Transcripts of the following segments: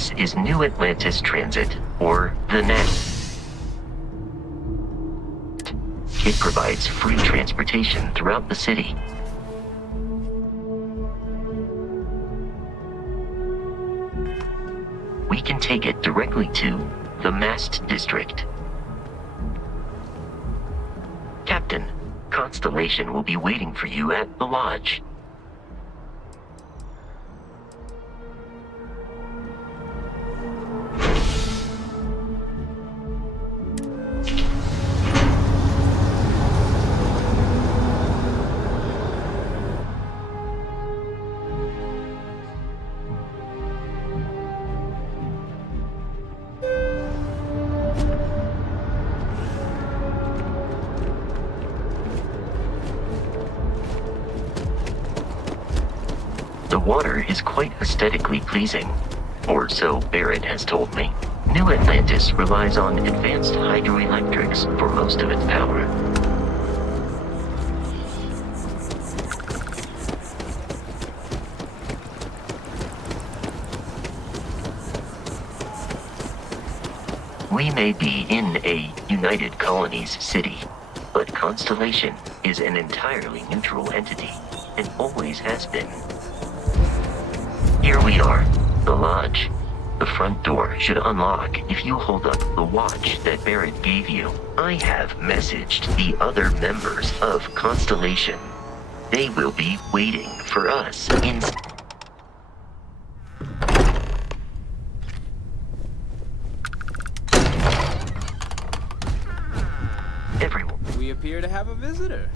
This is New Atlantis Transit, or the NET. It provides free transportation throughout the city. We can take it directly to the Mast District. Captain, Constellation will be waiting for you at the lodge. The water is quite aesthetically pleasing, or so Barrett has told me. New Atlantis relies on advanced hydroelectrics for most of its power. We may be in a United Colonies city, but Constellation is an entirely neutral entity, and always has been. Here we are, the lodge. The front door should unlock if you hold up the watch that Barrett gave you. I have messaged the other members of Constellation. They will be waiting for us in... Everyone. We appear to have a visitor.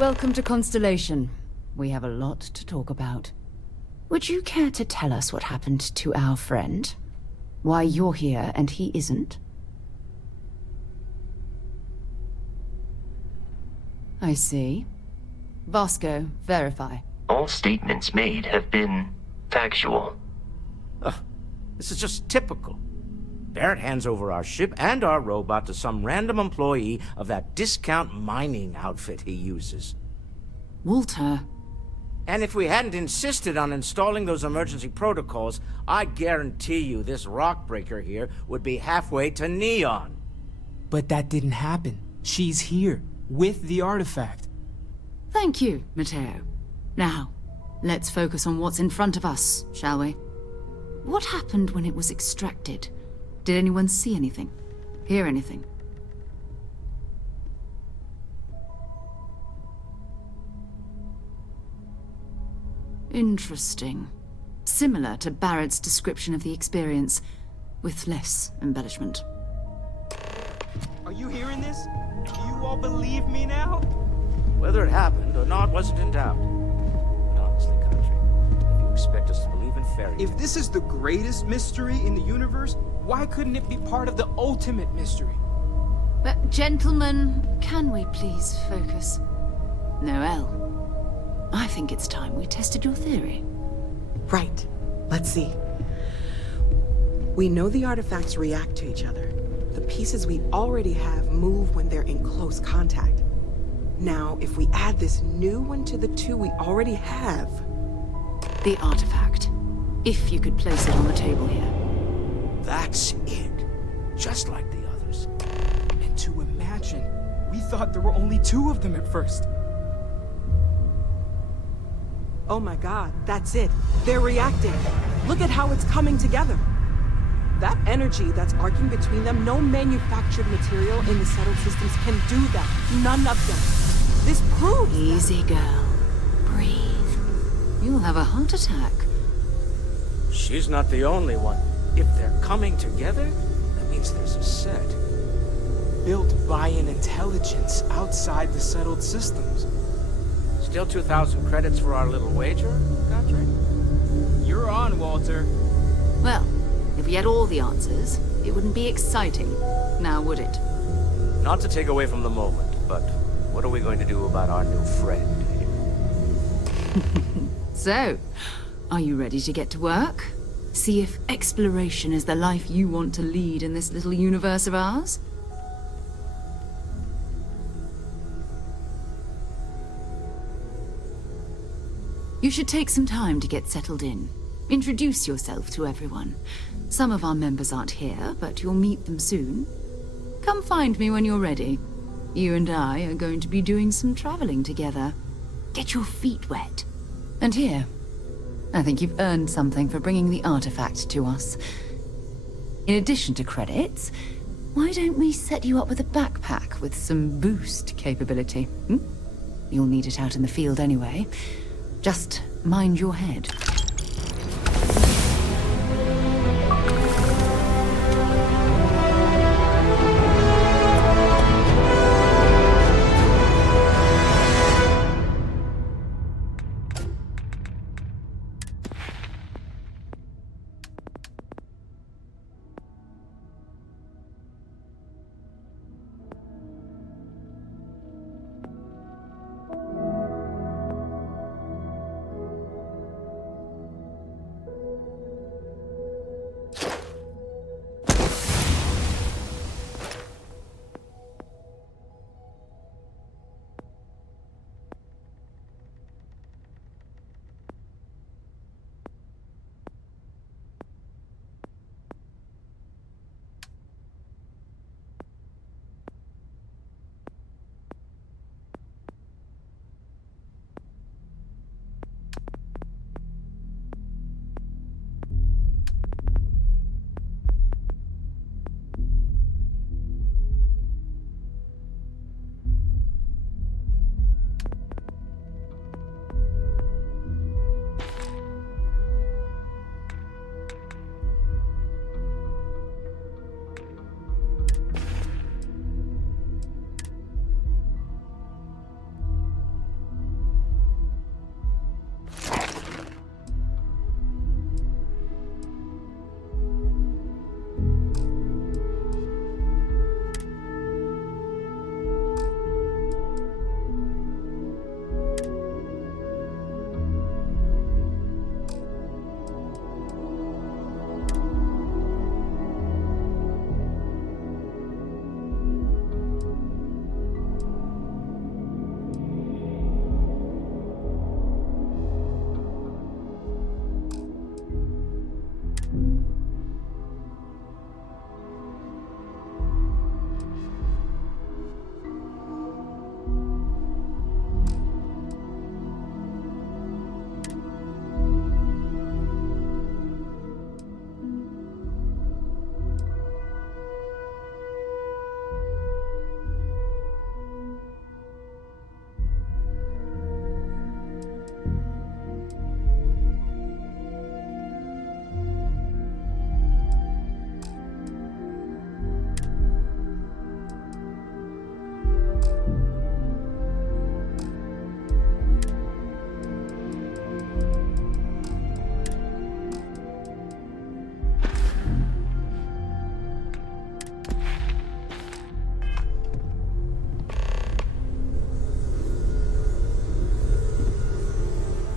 Welcome to Constellation. We have a lot to talk about. Would you care to tell us what happened to our friend? Why you're here and he isn't? I see. Vasco, verify. All statements made have been factual. This is just typical. Barrett hands over our ship and our robot to some random employee of that discount mining outfit he uses. Walter. And if we hadn't insisted on installing those emergency protocols, I guarantee you this rock breaker here would be halfway to Neon. But that didn't happen. She's here, with the artifact. Thank you, Matteo. Now, let's focus on what's in front of us, shall we? What happened when it was extracted? Did anyone see anything? Hear anything? Interesting. Similar to Barrett's description of the experience, with less embellishment. Are you hearing this? Do you all believe me now? Whether it happened or not wasn't in doubt. But honestly, Country, if you expect us to believe in fairy tales... If this is the greatest mystery in the universe, why couldn't it be part of the ultimate mystery? But gentlemen, can we please focus? Noel, I think it's time we tested your theory. Right. Let's see. We know the artifacts react to each other. The pieces we already have move when they're in close contact. Now, if we add this new one to the two we already have... The artifact. If you could place it on the table here. That's it. Just like the others. And to imagine, we thought there were only 2 of them at first. Oh my god, that's it. They're reacting. Look at how it's coming together. That energy that's arcing between them, no manufactured material in the settled systems can do that. None of them. This proves Easy, girl. Breathe. You'll have a heart attack. She's not the only one. If they're coming together, that means there's a set. Built by an intelligence outside the settled systems. Still 2,000 credits for our little wager, Country? You're on, Walter. Well, if we had all the answers, it wouldn't be exciting, now would it? Not to take away from the moment, but what are we going to do about our new friend? So, are you ready to get to work? See if exploration is the life you want to lead in this little universe of ours? You should take some time to get settled in. Introduce yourself to everyone. Some of our members aren't here, but you'll meet them soon. Come find me when you're ready. You and I are going to be doing some traveling together. Get your feet wet. And here, I think you've earned something for bringing the artifact to us. In addition to credits, why don't we set you up with a backpack with some boost capability? Hmm? You'll need it out in the field anyway. Just mind your head.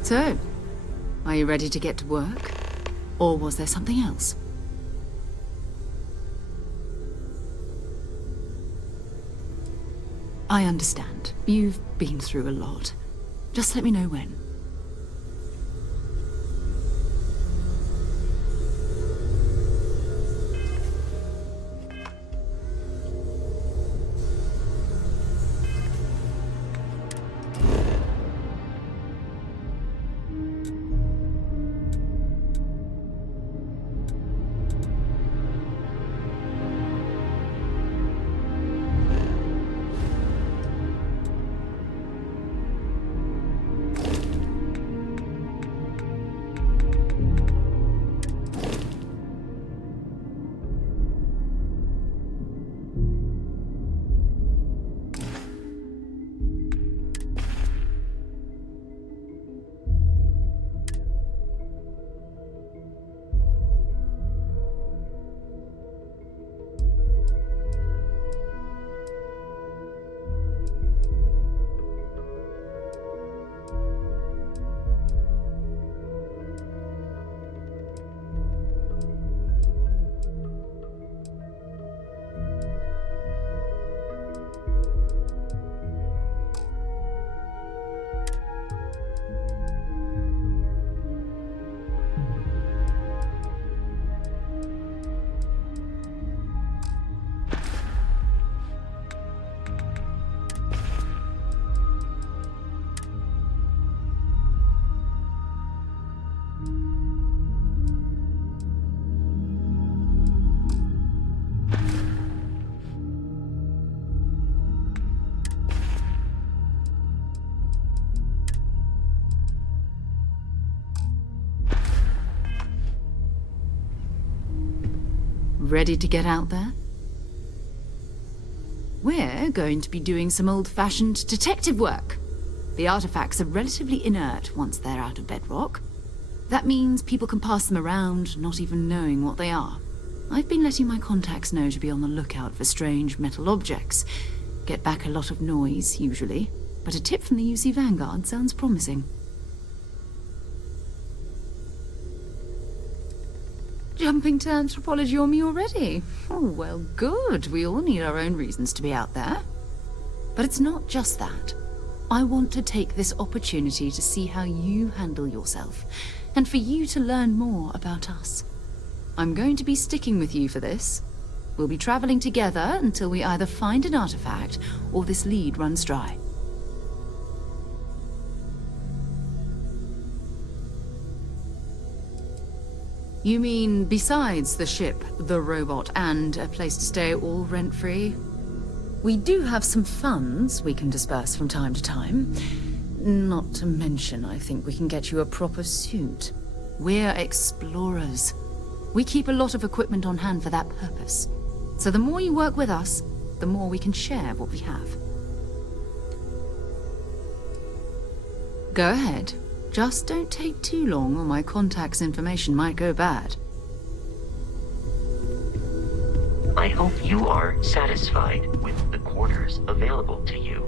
So, are you ready to get to work? Or was there something else? I understand. You've been through a lot. Just let me know when. Ready to get out there? We're going to be doing some old-fashioned detective work. The artifacts are relatively inert once they're out of bedrock. That means people can pass them around, not even knowing what they are. I've been letting my contacts know to be on the lookout for strange metal objects. Get back a lot of noise, usually, but a tip from the UC Vanguard sounds promising. Jumping to anthropology on me already? Oh, well, good. We all need our own reasons to be out there. But it's not just that. I want to take this opportunity to see how you handle yourself, and for you to learn more about us. I'm going to be sticking with you for this. We'll be traveling together until we either find an artifact or this lead runs dry. You mean besides the ship, the robot, and a place to stay all rent-free? We do have some funds we can disperse from time to time. Not to mention, I think we can get you a proper suit. We're explorers. We keep a lot of equipment on hand for that purpose. So the more you work with us, the more we can share what we have. Go ahead. Just don't take too long or my contact's information might go bad. I hope you are satisfied with the quarters available to you.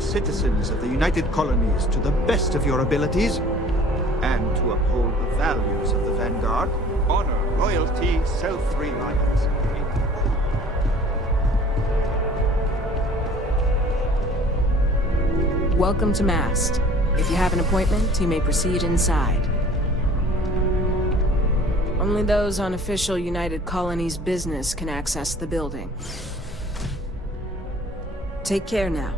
Citizens of the United Colonies to the best of your abilities, and to uphold the values of the Vanguard, honor, loyalty, self-reliance. Welcome to Mast. If you have an appointment, you may proceed inside. Only those on official United Colonies business can access the building. Take care now.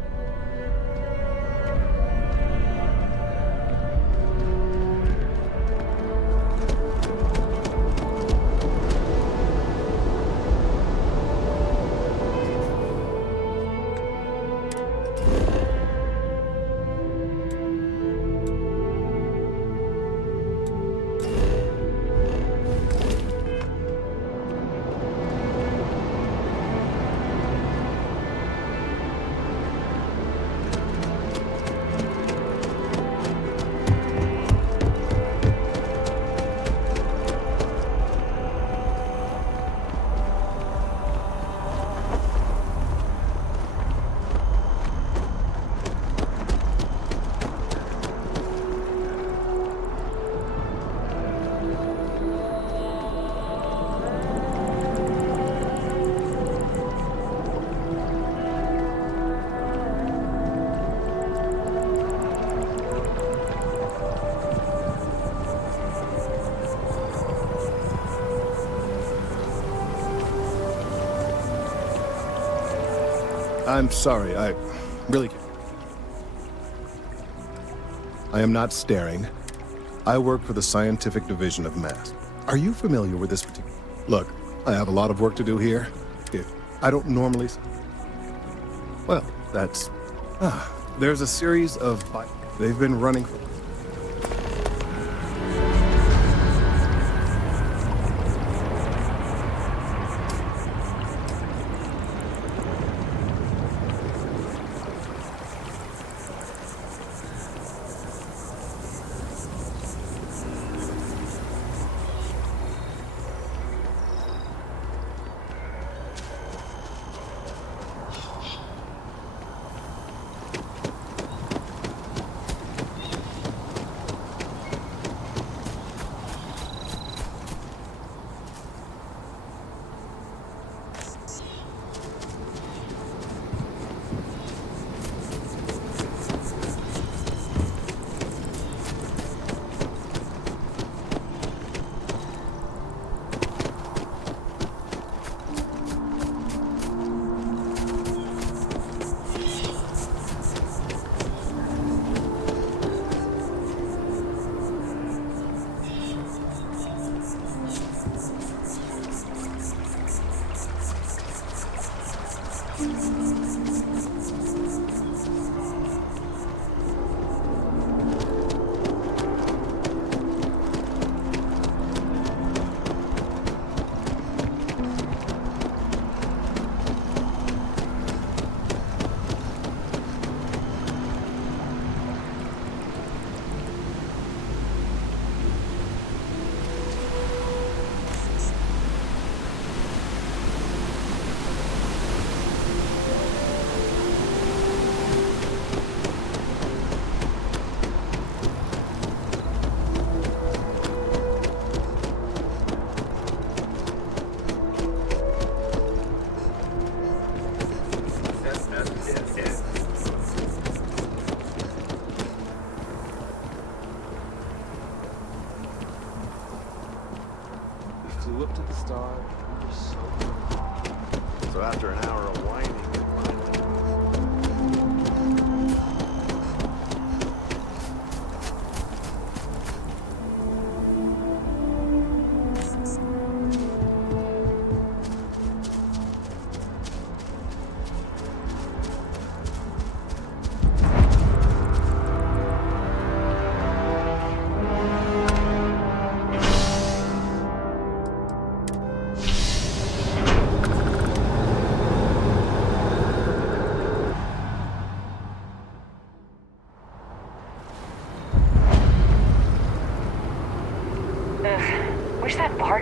I'm sorry, I really can't. I am not staring. I work for the scientific division of MAST. Are you familiar with this particular... Look, I have a lot of work to do here. I don't normally... Well, that's... There's a series of... They've been running for...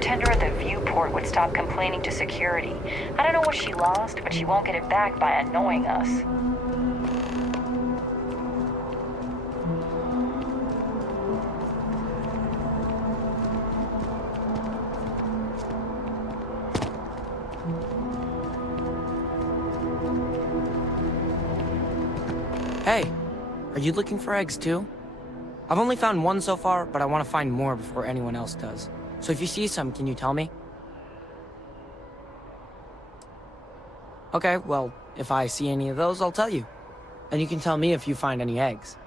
bartender at the viewport would stop complaining to security. I don't know what she lost, but she won't get it back by annoying us. Hey, are you looking for eggs too? I've only found one so far, but I want to find more before anyone else does. So if you see some, can you tell me? Okay, well, if I see any of those, I'll tell you. And you can tell me if you find any eggs.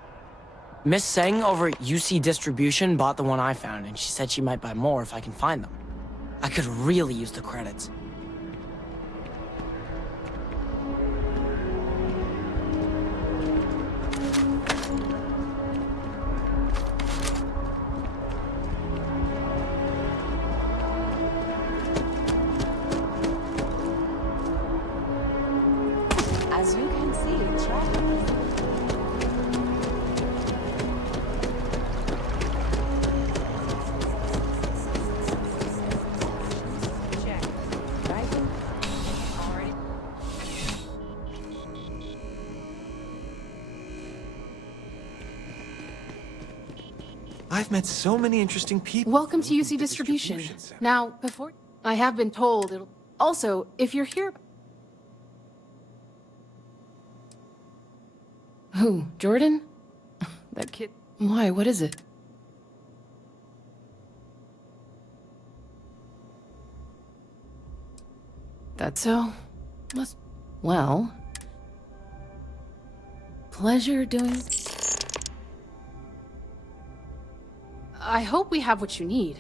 Miss Seng over at UC Distribution bought the one I found, and she said she might buy more if I can find them. I could really use the credits. As you can see, traffic. Check. Right? Already. I've met so many interesting people. Welcome to UC Distribution. Now, before I have been told it'll also, if you're here. Who? Jordan? That kid. Why? What is it? That's so. Well. Pleasure doing. I hope we have what you need.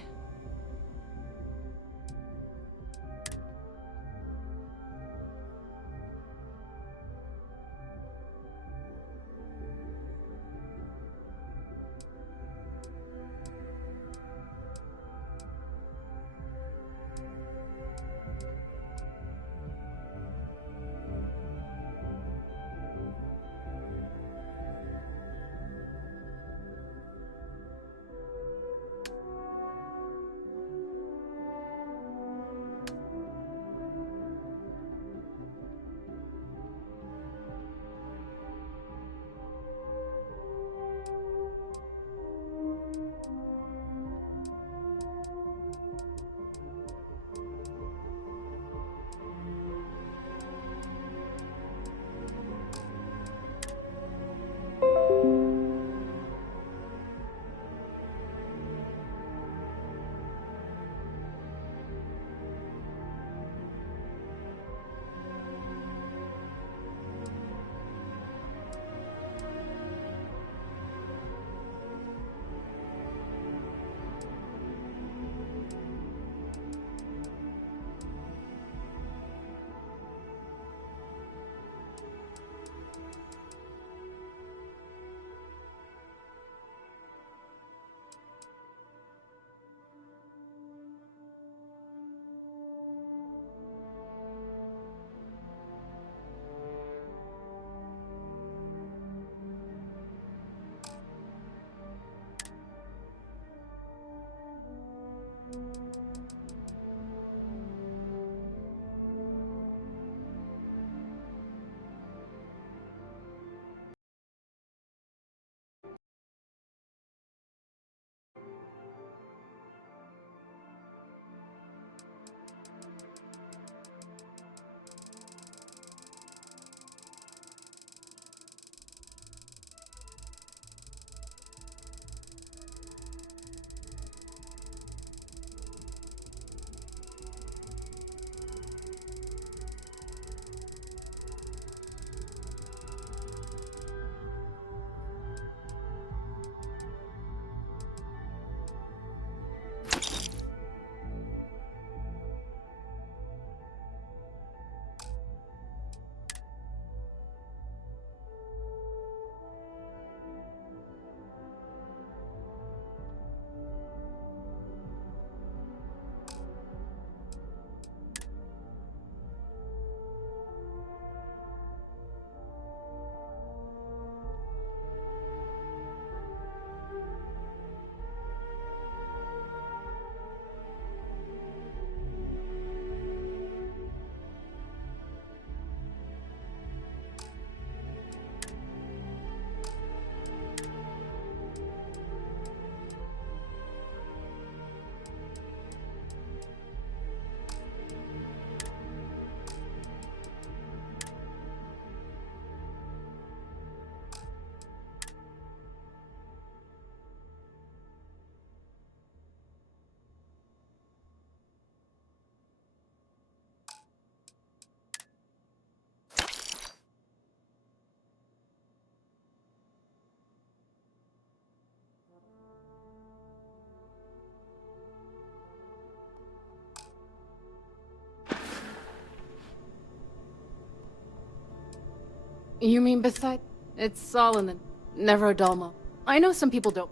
You mean beside? It's all in the never a dull moment. I know some people don't.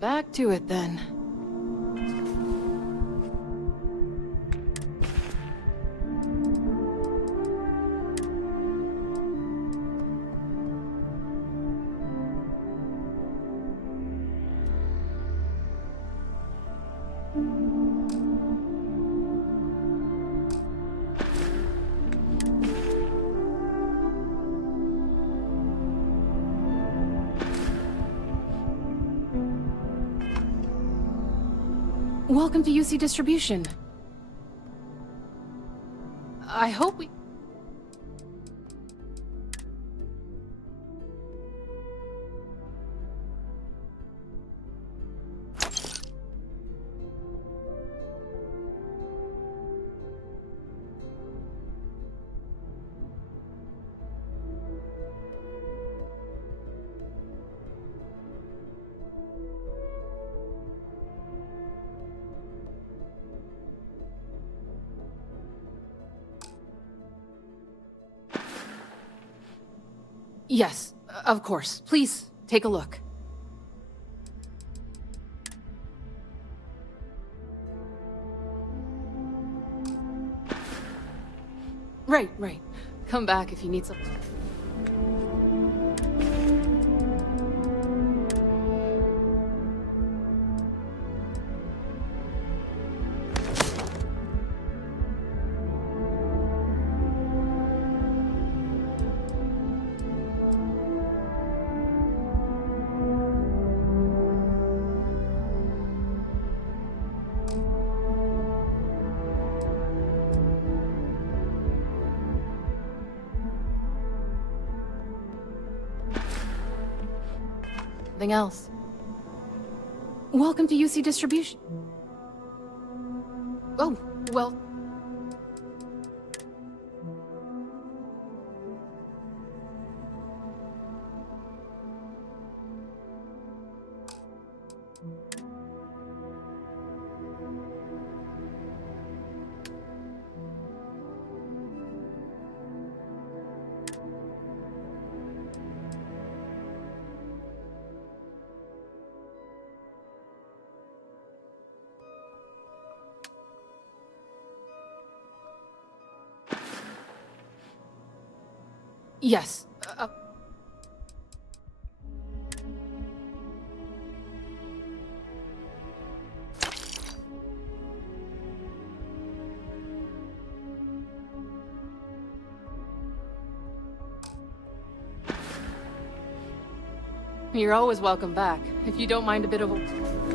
Back to it then. Welcome to UC Distribution. I hope we... Yes, of course. Please, take a look. Right. Come back if you need something. Anything else? Welcome to UC Distribution. Oh, well... Yes. You're always welcome back, if you don't mind a bit of a...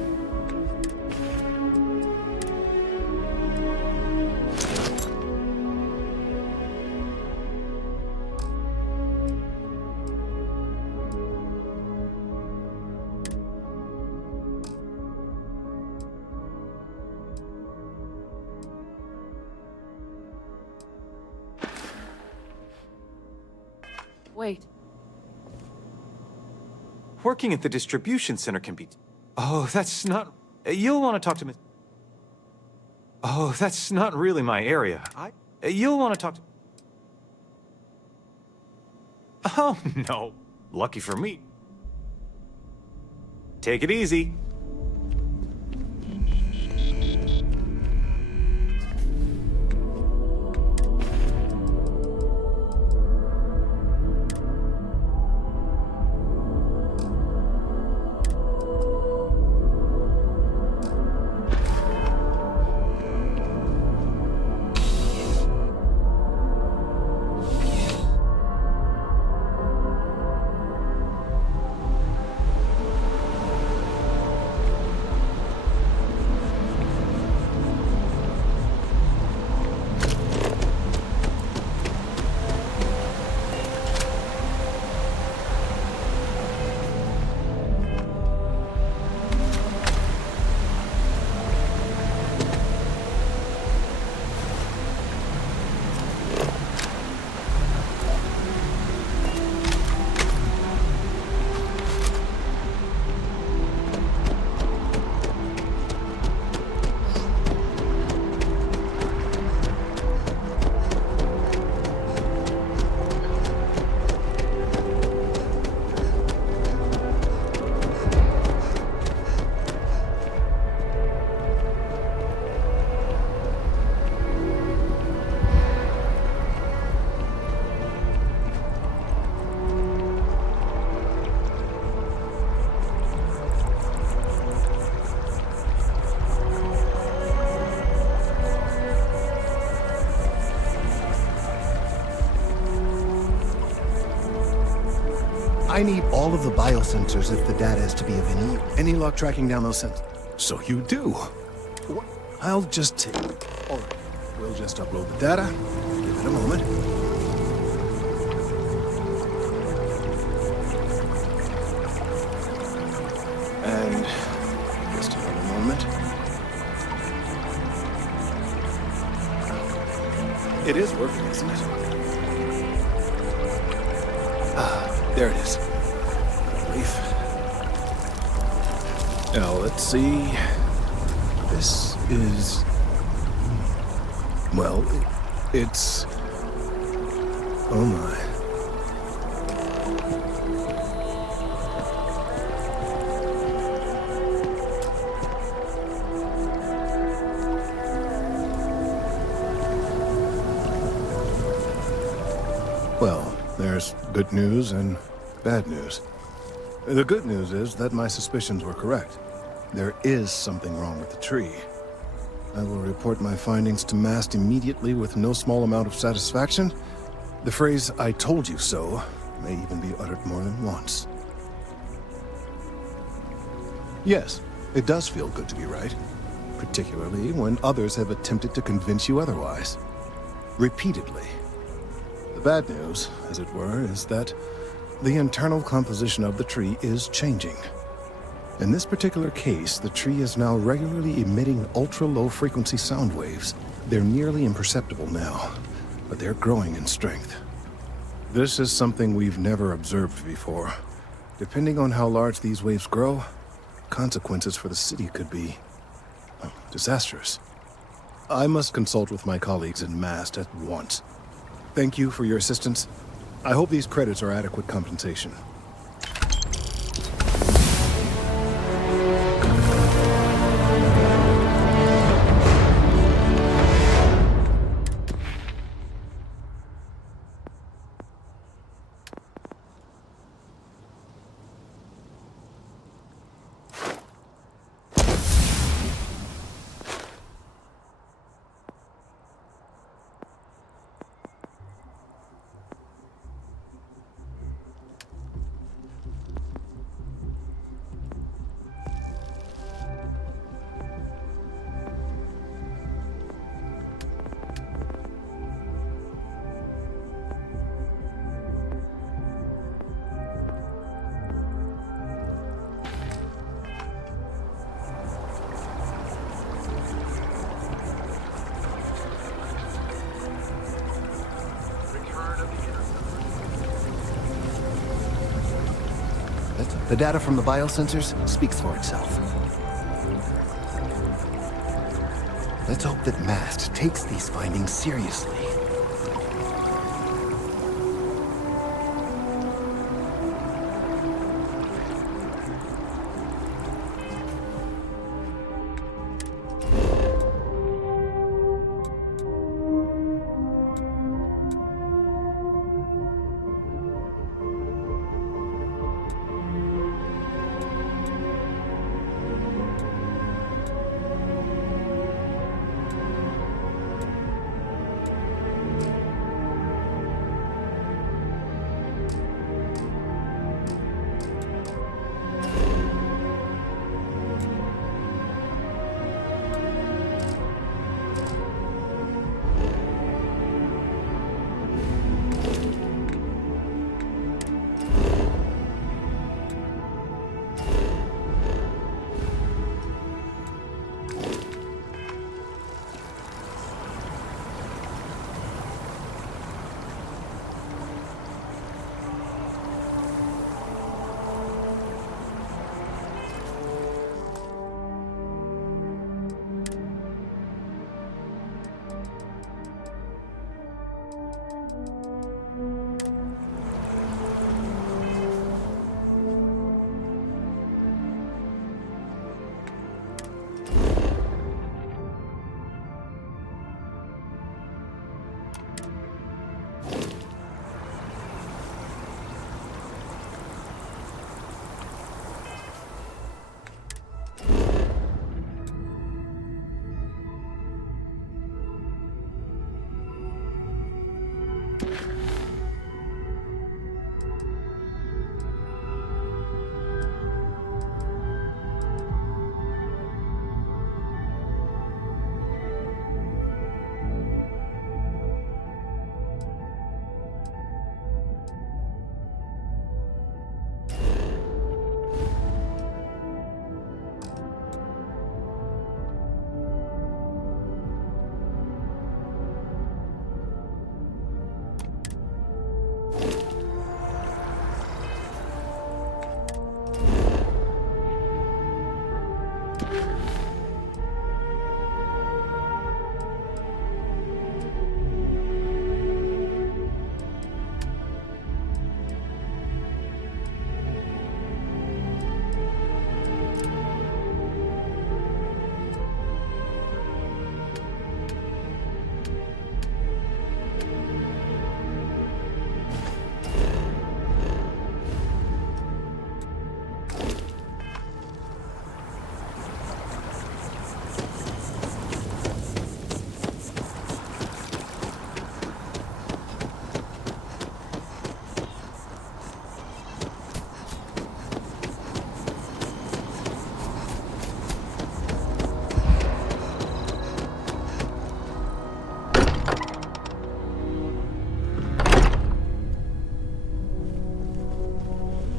Wait. Working at the distribution center can be... Oh, that's not... You'll want to talk to Miss... Oh, that's not really my area. You'll want to talk to... Oh, no. Lucky for me. Take it easy. I need all of the biosensors if the data is to be of any luck tracking down those sensors. So you do. I'll just take... All right, we'll just upload the data. Give it a moment. And just another moment. It is working, isn't it? There it is. Relief. Now, let's see. This is... Well, it's... Oh my. Well, there's good news and bad news. The good news is that my suspicions were correct. There is something wrong with the tree. I will report my findings to MAST immediately with no small amount of satisfaction. The phrase, "I told you so," may even be uttered more than once. Yes, it does feel good to be right, particularly when others have attempted to convince you otherwise. Repeatedly. The bad news, as it were, is that the internal composition of the tree is changing. In this particular case, the tree is now regularly emitting ultra-low frequency sound waves. They're nearly imperceptible now, but they're growing in strength. This is something we've never observed before. Depending on how large these waves grow, consequences for the city could be disastrous. I must consult with my colleagues in MAST at once. Thank you for your assistance. I hope these credits are adequate compensation. The data from the biosensors speaks for itself. Let's hope that MAST takes these findings seriously.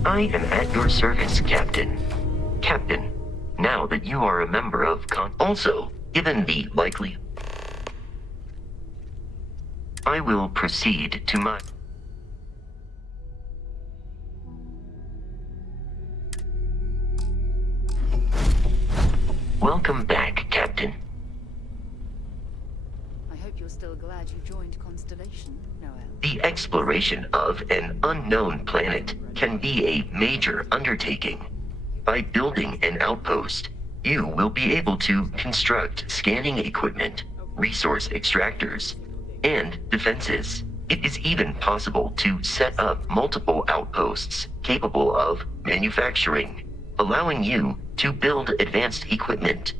I am at your service, Captain. Captain, now that you are a member of also, given the likely, I will proceed to my... Welcome back, Captain. I hope you're still glad you joined Constellation, Noel. The exploration of an unknown planet can be a major undertaking. By building an outpost, you will be able to construct scanning equipment, resource extractors, and defenses. It is even possible to set up multiple outposts capable of manufacturing, allowing you to build advanced equipment.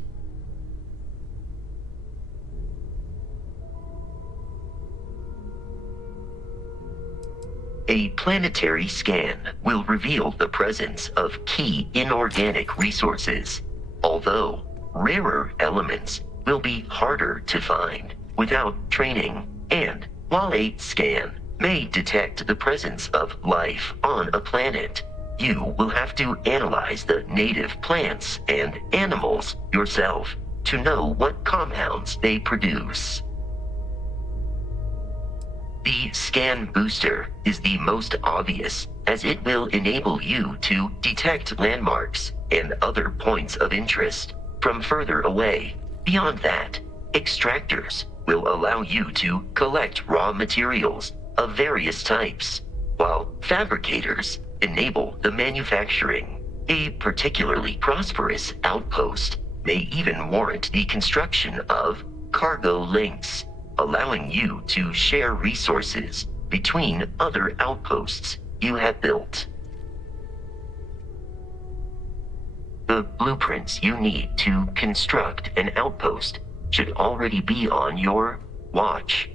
A planetary scan will reveal the presence of key inorganic resources, although rarer elements will be harder to find without training. And while a scan may detect the presence of life on a planet, you will have to analyze the native plants and animals yourself to know what compounds they produce. The scan booster is the most obvious, as it will enable you to detect landmarks and other points of interest from further away. Beyond that, extractors will allow you to collect raw materials of various types, while fabricators enable the manufacturing. A particularly prosperous outpost may even warrant the construction of cargo links, allowing you to share resources between other outposts you have built. The blueprints you need to construct an outpost should already be on your watch.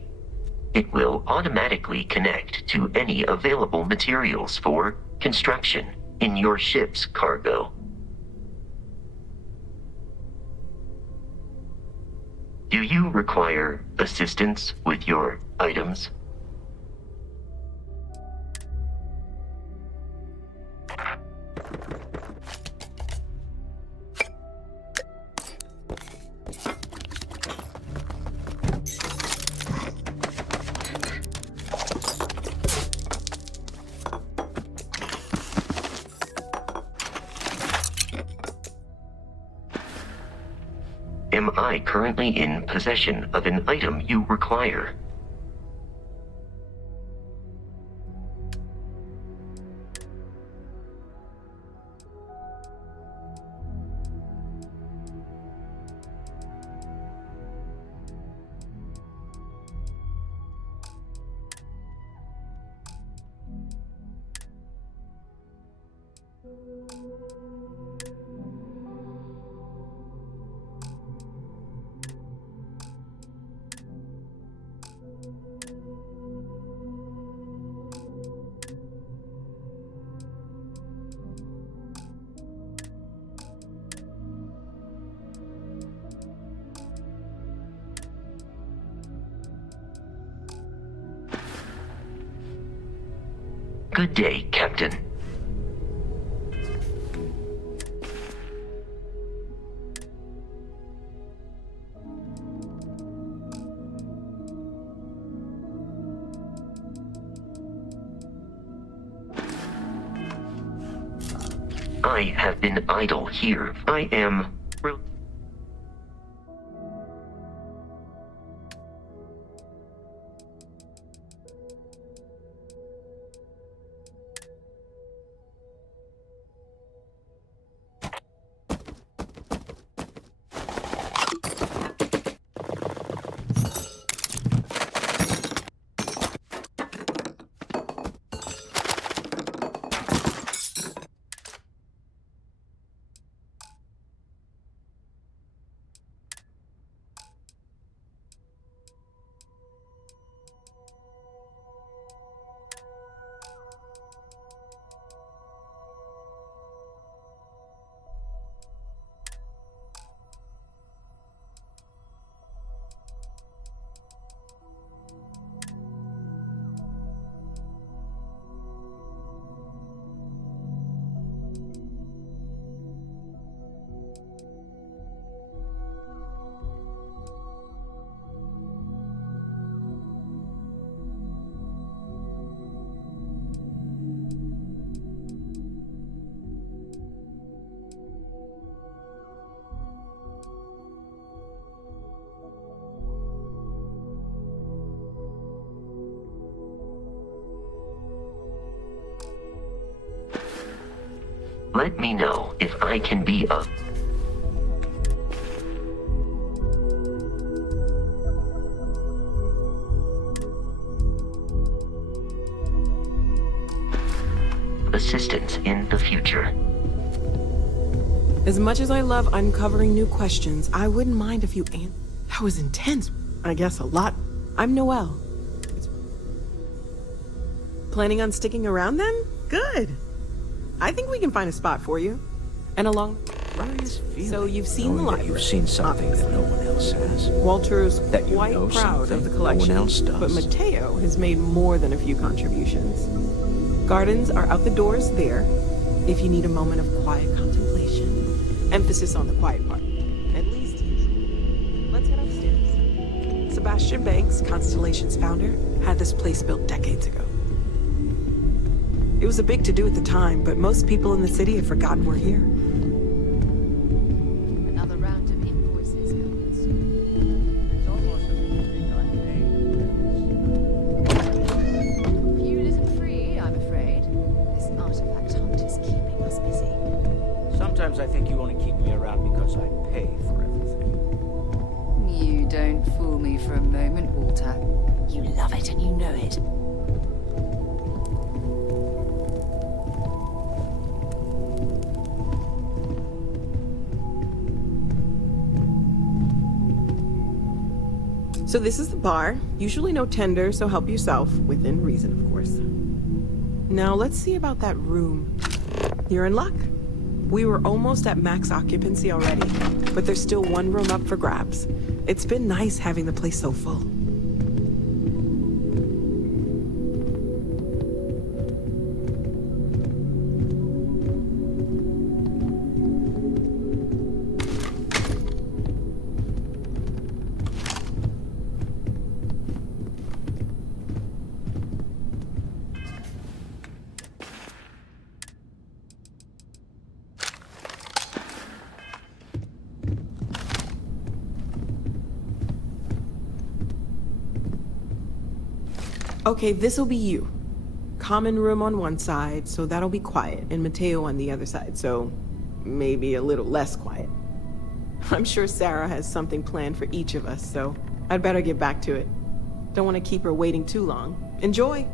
It will automatically connect to any available materials for construction in your ship's cargo. Do you require assistance with your items? Am I currently in possession of an item you require? Good day, Captain. I have been idle here. I am... Let me know if I can be of assistance in the future. As much as I love uncovering new questions, I wouldn't mind if you That was intense. I guess a lot. I'm Noelle. Planning on sticking around then? Good. I think we can find a spot for you. And along... So you've seen the library. You've seen something that no one else has. Walter's That you quite know proud of the something collection, no one else does. but Mateo has made more than a few contributions. Gardens are out the doors there, if you need a moment of quiet contemplation. Emphasis on the quiet part. At least usually. Let's head upstairs. Sebastian Banks, Constellation's founder, had this place built decades ago. It was a big to-do at the time, but most people in the city have forgotten we're here. Another round of invoices. Fuel isn't free, I'm afraid. This artifact hunt is keeping us busy. Sometimes I think you only keep me around because I pay for everything. You don't fool me for a moment, Walter. You love it and you know it. So this is the bar. Usually no tender, so help yourself. Within reason, of course. Now let's see about that room. You're in luck. We were almost at max occupancy already, but there's still one room up for grabs. It's been nice having the place so full. Okay, this'll be you. Common room on one side, so that'll be quiet, and Mateo on the other side, so maybe a little less quiet. I'm sure Sarah has something planned for each of us, so I'd better get back to it. Don't want to keep her waiting too long. Enjoy!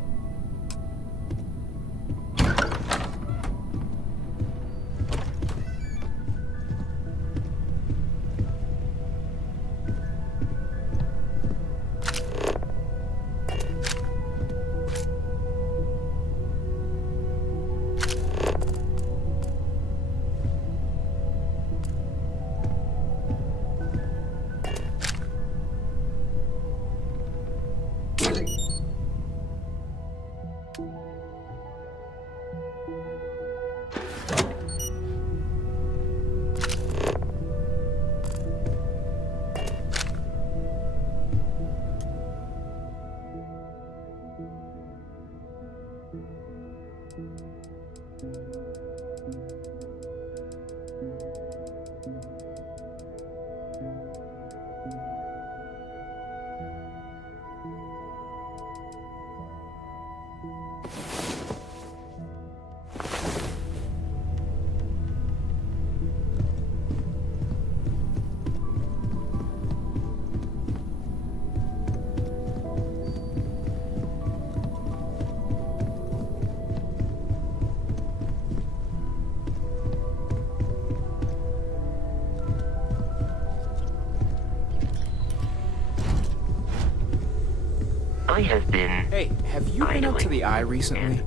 I have been Hey, have you been up to the Eye recently?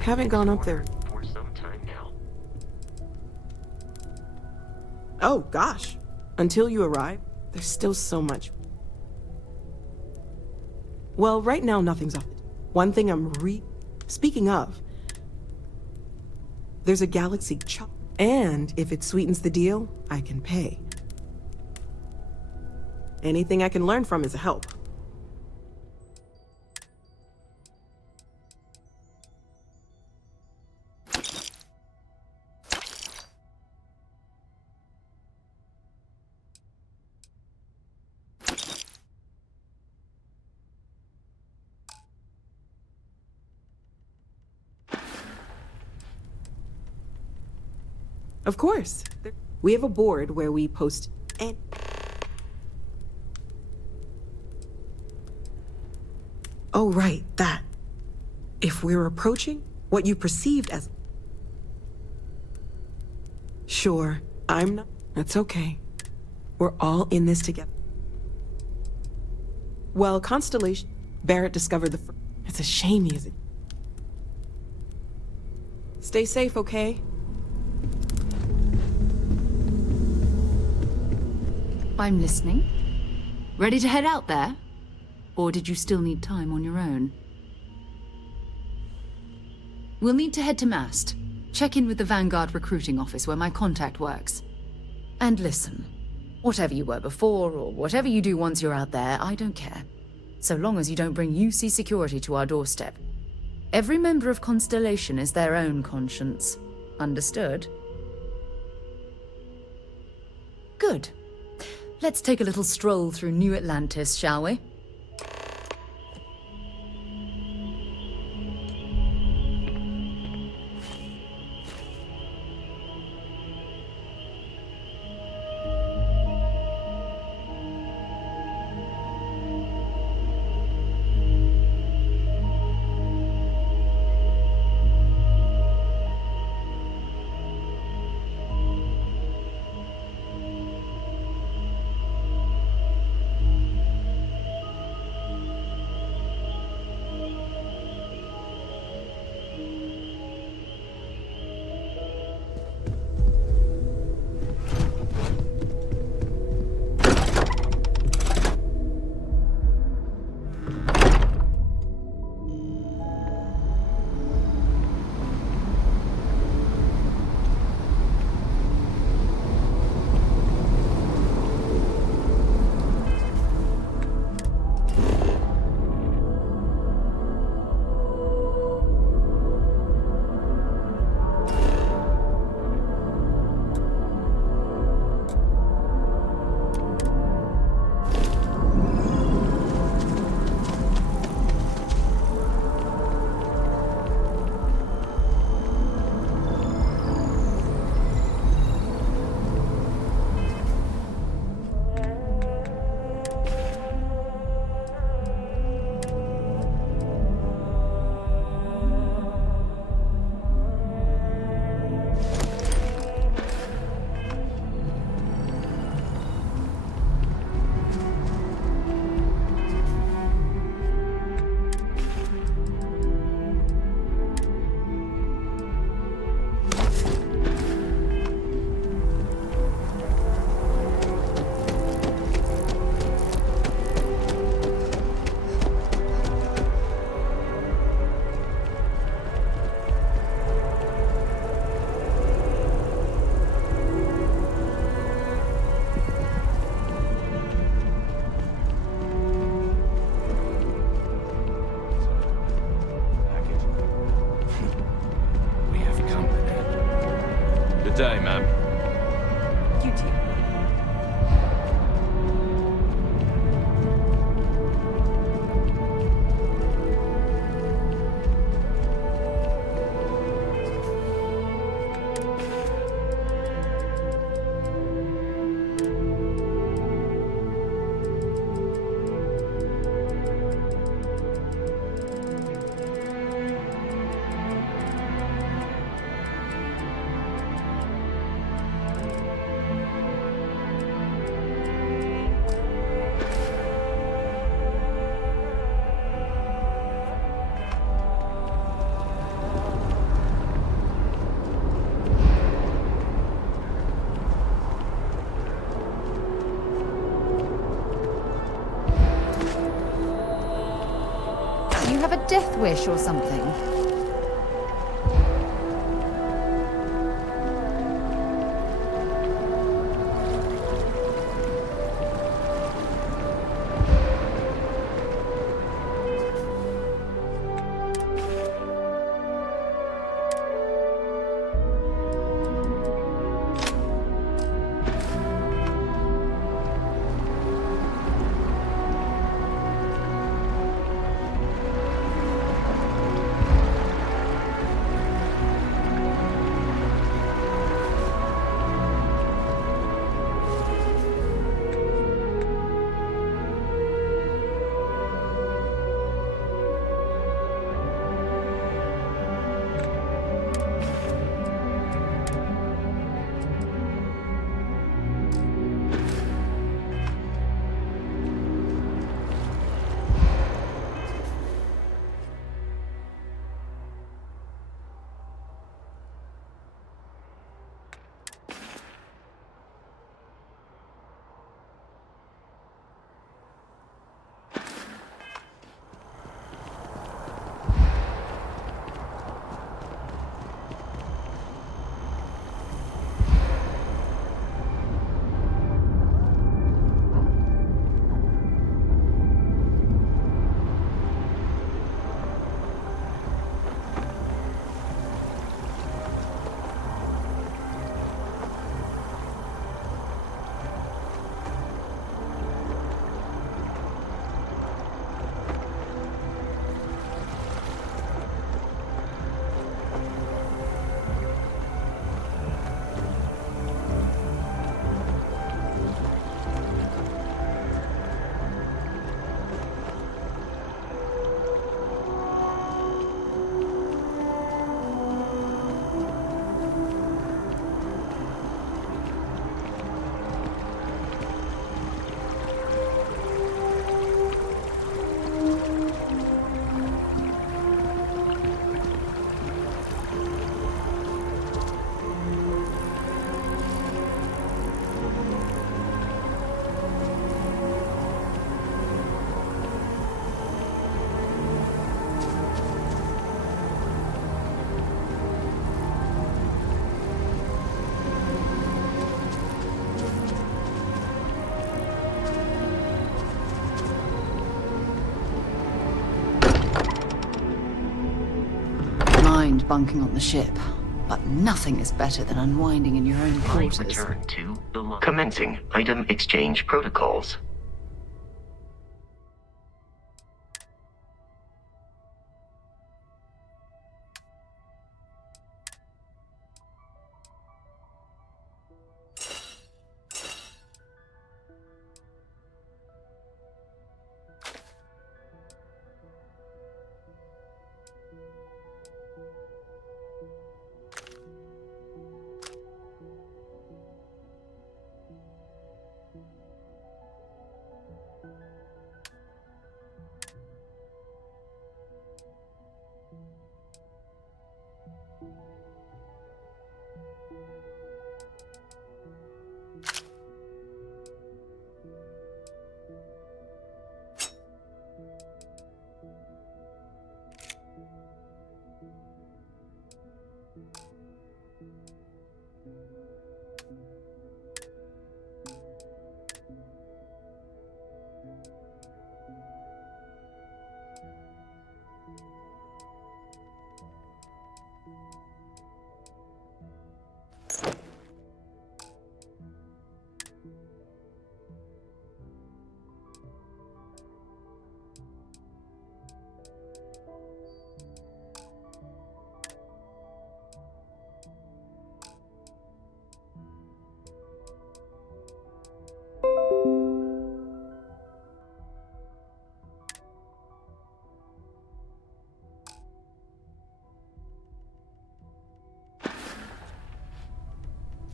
Haven't gone up there. For some time now. Oh, gosh. Until you arrive, there's still so much. Well, right now, nothing's off. One thing Speaking of, there's a galaxy chop, and if it sweetens the deal, I can pay. Anything I can learn from is a help. Of course. We have a board where we post and... Oh, right, that. If we're approaching what you perceived as... Sure, I'm not... That's okay. We're all in this together. Well, Constellation... Barrett discovered the... It's a shame he isn't... Stay safe, okay? I'm listening. Ready to head out there? Or did you still need time on your own? We'll need to head to Mast. Check in with the Vanguard recruiting office where my contact works. And listen, whatever you were before, or whatever you do once you're out there, I don't care. So long as you don't bring UC security to our doorstep. Every member of Constellation is their own conscience. Understood? Good. Let's take a little stroll through New Atlantis, shall we? Good day, ma'am. You too. You have a death wish or something? mind bunking on the ship, but nothing is better than unwinding in your own I quarters. return to the commencing item exchange protocols.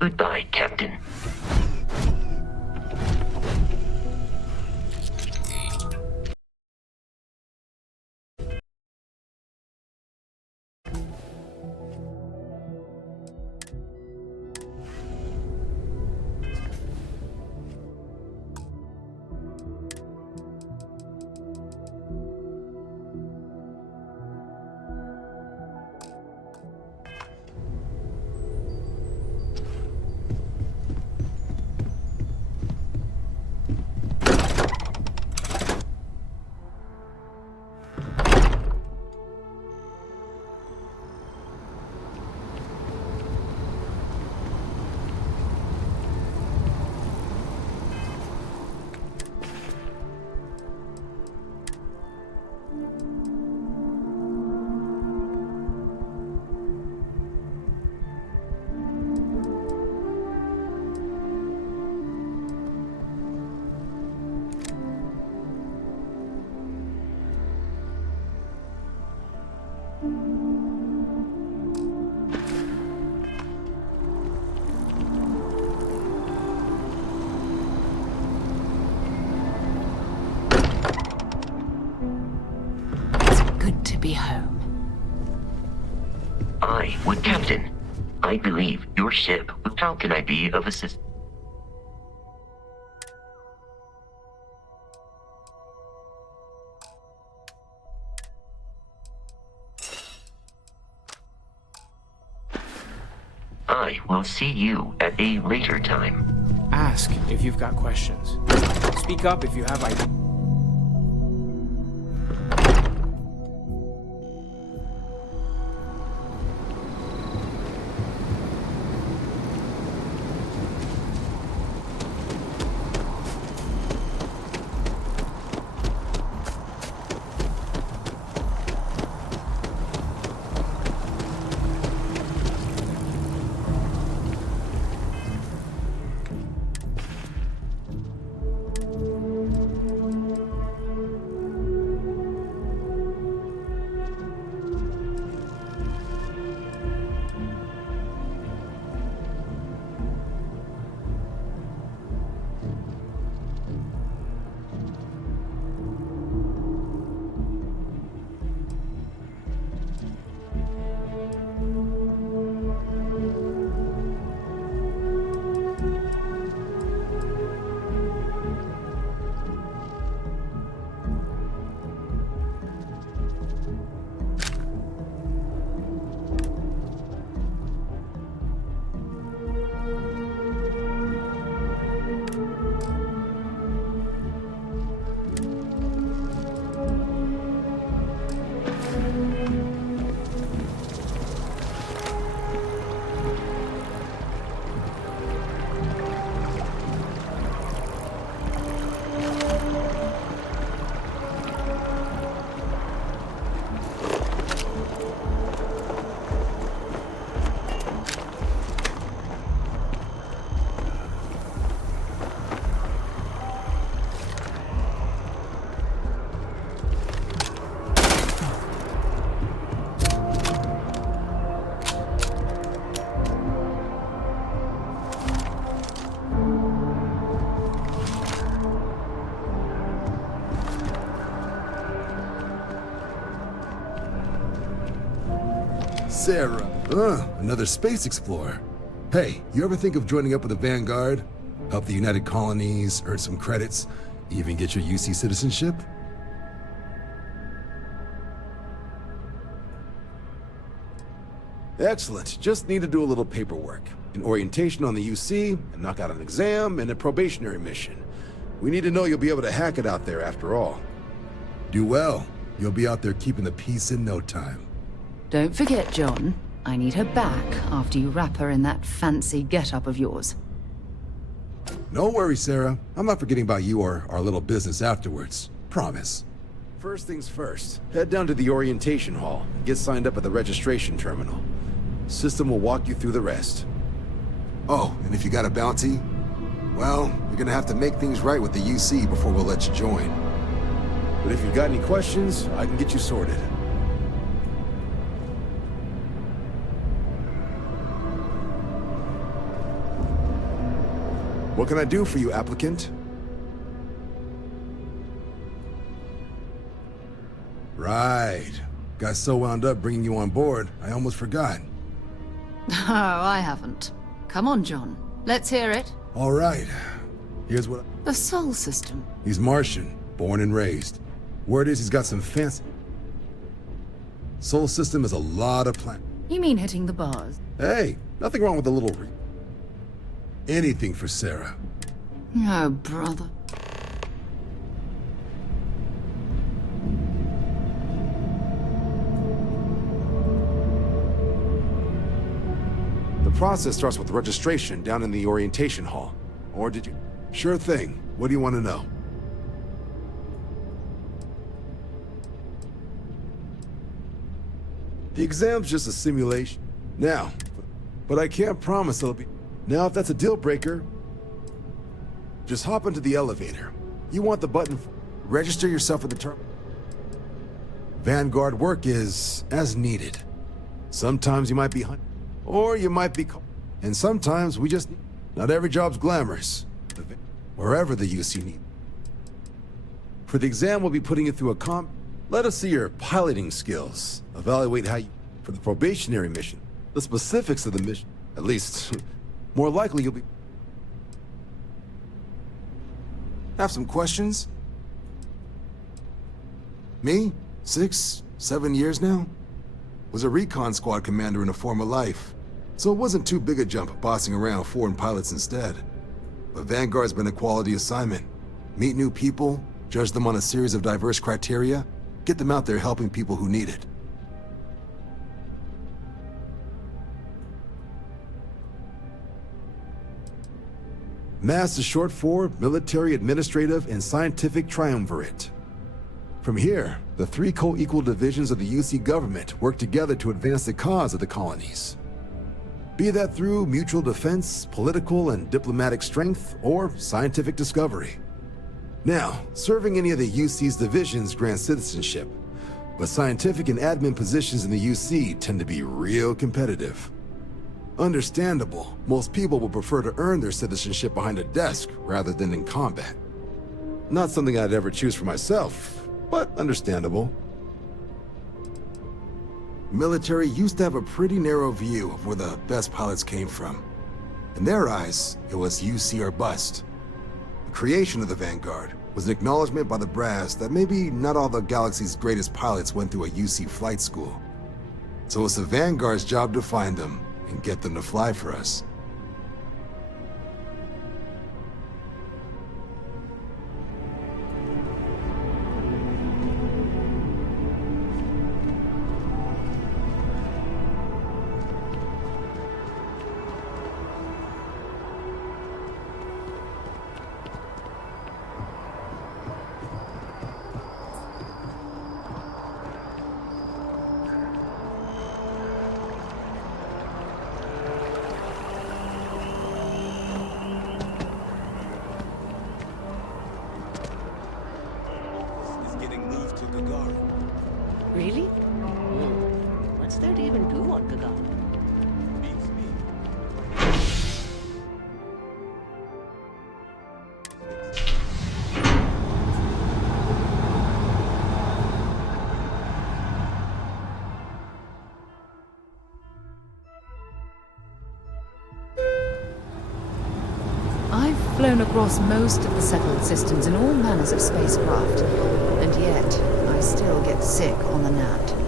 Goodbye, Captain. Be home. Captain, I believe your ship. How can I be of assistance? I will see you at a later time. Ask if you've got questions. Speak up if you have ideas. Sarah. Another space explorer. Hey, you ever think of joining up with the Vanguard? Help the United Colonies, earn some credits, even get your UC citizenship? Excellent. Just need to do a little paperwork. An orientation on the UC, and knock out an exam, and a probationary mission. We need to know you'll be able to hack it out there after all. Do well. You'll be out there keeping the peace in no time. Don't forget, John. I need her back after you wrap her in that fancy get-up of yours. No worries, Sarah. I'm not forgetting about you or our little business afterwards. Promise. First things first, head down to the orientation hall and get signed up at the registration terminal. System will walk you through the rest. Oh, and if you got a bounty, well, you're gonna have to make things right with the UC before we'll let you join. But if you've got any questions, I can get you sorted. What can I do for you, applicant? Right. Got so wound up bringing you on board, I almost forgot. Oh, I haven't. Come on, John. Let's hear it. All right. Here's what... The Sol system. He's Martian, born and raised. Word is he's got some fancy... Sol system is a lot of plan... You mean hitting the bars? Hey, nothing wrong with a little... Anything for Sarah. Oh, brother. The process starts with registration down in the orientation hall. Or did you... Sure thing. What do you want to know? The exam's just a simulation. Now, but I can't promise it'll be... Now, if that's a deal breaker, just hop into the elevator. You want the button... Register yourself at the terminal. Vanguard work is as needed. Sometimes you might be hunted, or you might be... And sometimes we just... Not every job's glamorous. Wherever the UC need. For the exam, we'll be putting you through a Let us see your piloting skills. Evaluate how you... For the probationary mission, the specifics of the mission, at least... More likely you'll be... Have some questions? Me? 6, 7 years now? Was a recon squad commander in a former life, so it wasn't too big a jump bossing around foreign pilots instead. But Vanguard's been a quality assignment. Meet new people, judge them on a series of diverse criteria, get them out there helping people who need it. MASS is short for Military, Administrative, and Scientific Triumvirate. From here, the 3 co-equal divisions of the UC government work together to advance the cause of the colonies. Be that through mutual defense, political and diplomatic strength, or scientific discovery. Now, serving any of the UC's divisions grants citizenship, but scientific and admin positions in the UC tend to be real competitive. Understandable, most people would prefer to earn their citizenship behind a desk rather than in combat. Not something I'd ever choose for myself, but understandable. Military used to have a pretty narrow view of where the best pilots came from. In their eyes, it was UC or bust. The creation of the Vanguard was an acknowledgement by the brass that maybe not all the galaxy's greatest pilots went through a UC flight school. So it's the Vanguard's job to find them and get them to fly for us. Really? What's there to even do on Gagarin? flown across most of the settled systems in all manners of spacecraft, and yet I still get sick on the gnat.